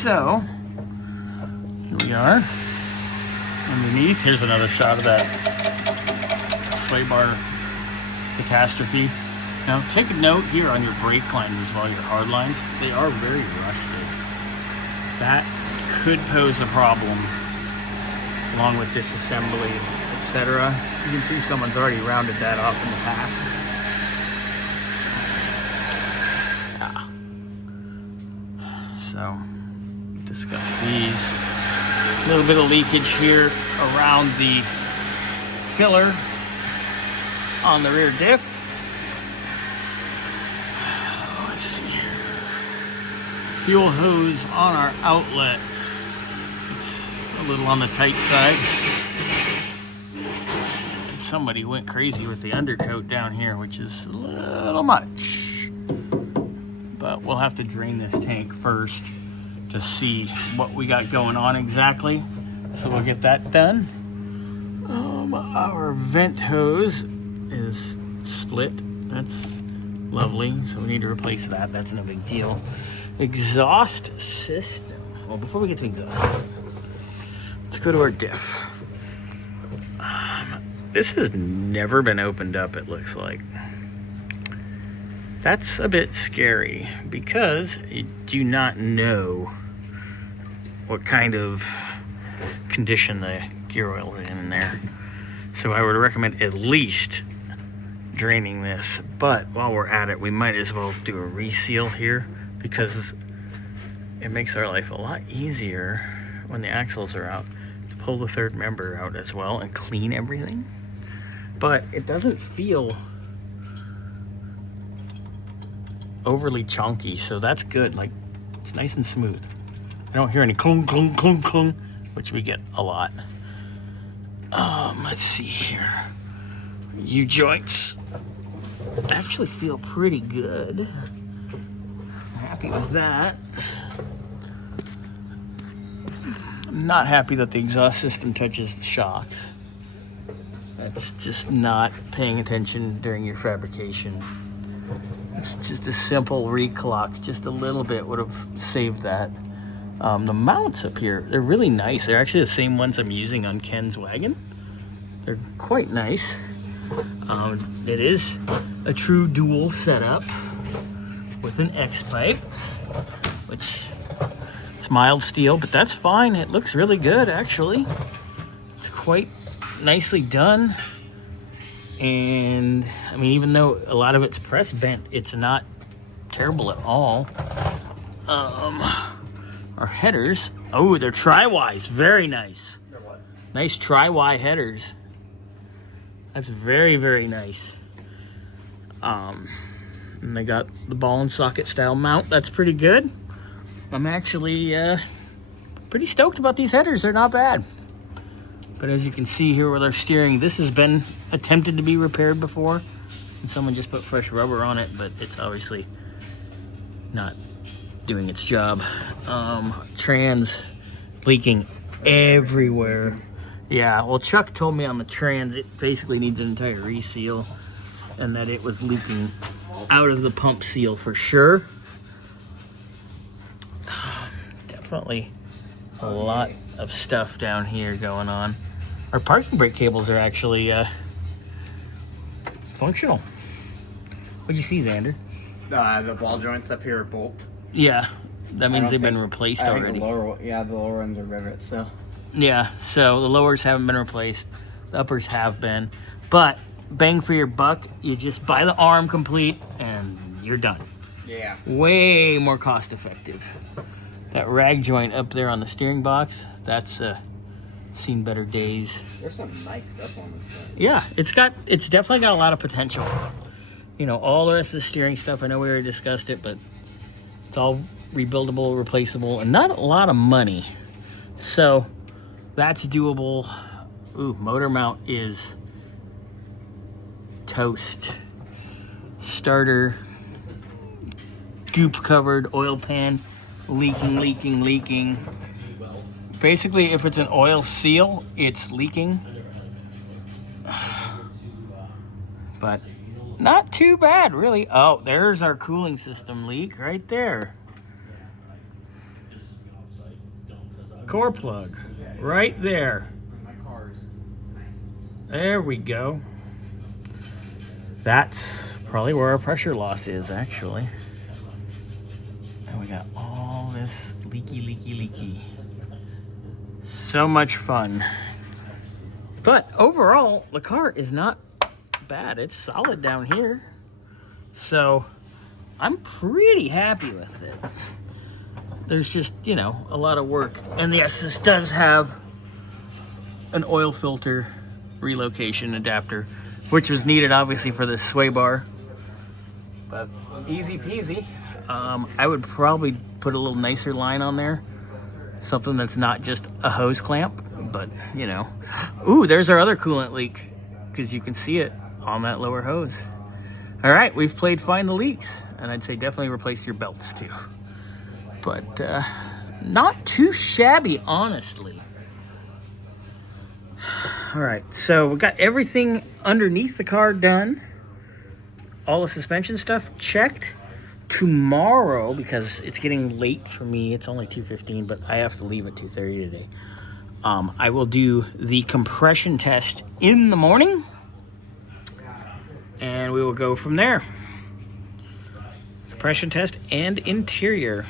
So, here we are. Underneath, here's another shot of that sway bar catastrophe. Now, take a note here on your brake lines as well, your hard lines. They are very rusted. That could pose a problem, along with disassembly, etc. You can see someone's already rounded that off in the past. So, discuss these. A little bit of leakage here around the filler on the rear diff. Let's see here. Fuel hose on our outlet. It's a little on the tight side. And somebody went crazy with the undercoat down here, which is a little much. But we'll have to drain this tank first to see what we got going on exactly. So we'll get that done. Our vent hose is split. That's lovely. So we need to replace that. That's no big deal. Exhaust system. Well, before we get to exhaust system, let's go to our diff. This has never been opened up, it looks like. That's a bit scary because you do not know what kind of condition the gear oil is in there. So I would recommend at least draining this. But while we're at it, we might as well do a reseal here because it makes our life a lot easier when the axles are out to pull the third member out as well and clean everything. But it doesn't feel overly chunky, so that's good. Like, it's nice and smooth. I don't hear any clunk, clunk, clunk, clunk, which we get a lot. Let's see here. U-joints actually feel pretty good. I'm happy with that. I'm not happy that the exhaust system touches the shocks. That's just not paying attention during your fabrication. It's just a simple reclock, just a little bit would have saved that. The mounts up here, they're really nice. They're actually the same ones I'm using on Ken's wagon. They're quite nice. It is a true dual setup with an X-pipe, which it's mild steel, but that's fine. It looks really good, actually. It's quite nicely done. And I mean, even though a lot of it's press bent, it's not terrible at all. Our headers, oh, they're tri-wise, very nice. They're what? Nice tri-Y headers. That's very, very nice. And they got the ball and socket style mount. That's pretty good. I'm actually pretty stoked about these headers. They're not bad. But as you can see here with our steering, this has been attempted to be repaired before. And someone just put fresh rubber on it, but it's obviously not doing its job. Trans leaking everywhere. Yeah, well, Chuck told me on the trans it basically needs an entire reseal and that it was leaking out of the pump seal for sure. Definitely a lot of stuff down here going on. Our parking brake cables are actually functional. What'd you see, Xander? The ball joints up here are bolt. Yeah, that means they've been replaced already. The lower ones are rivets, so. Yeah, so the lowers haven't been replaced. The uppers have been. But bang for your buck, you just buy the arm complete and you're done. Yeah. Way more cost effective. That rag joint up there on the steering box, that's seen better days. There's some nice stuff on this thing. Yeah, it's definitely got a lot of potential. You know, all the rest of the steering stuff, I know we already discussed it, but it's all rebuildable, replaceable, and not a lot of money. So that's doable. Ooh, motor mount is toast. Starter, goop covered, oil pan, leaking. Basically, if it's an oil seal, it's leaking. But not too bad, really. Oh, there's our cooling system leak right there. core plug right there. There we go. That's probably where our pressure loss is, actually. And we got all this leaky. So much fun. But overall, the car is not bad. It's solid down here. So I'm pretty happy with it. There's just, you know, a lot of work. And yes, this does have an oil filter relocation adapter, which was needed obviously for this sway bar. But easy peasy. I would probably put a little nicer line on there. Something that's not just a hose clamp, but you know. Ooh, there's our other coolant leak, because you can see it on that lower hose. All right, we've played find the leaks, and I'd say definitely replace your belts too. But not too shabby, honestly. All right, so we got everything underneath the car done. All the suspension stuff checked. Tomorrow, because it's getting late for me, it's only 2:15, but I have to leave at 2:30 today. I will do the compression test in the morning, and we will go from there. Compression test and interior.